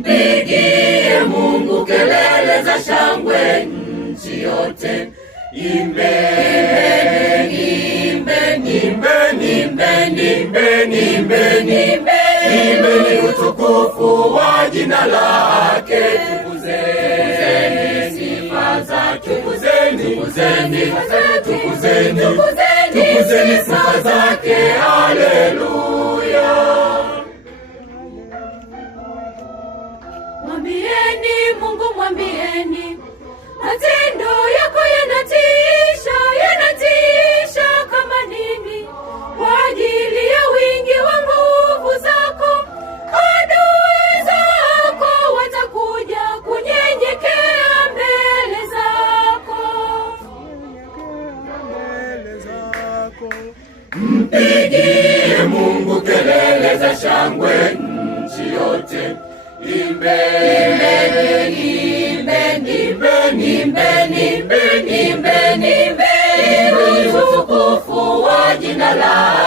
Mpigie Mungu kelele za shangwe nchi yote. Imbeni, imbeni, imbeni, imbeni, imbeni, imbeni, imbeni utukufu wa jina lake. Tukuzeni sifa zake, tukuzeni, tukuzeni, tukuzeni, tukuzeni sifa zake. Haleluya. Mwambieni Mungu, mwambieni, matendo yako yanatisha, yanatisha kama nini. Kwa ajili ya wingi wa nguvu zako, adui zako watakuja kunyenyekea mbele zako. Mpigie Mungu kelele za shangwe nchi yote. Imbeni, imbeni, imbeni, imbeni, imbeni, imbeni, imbeni utukufu wa jina lake.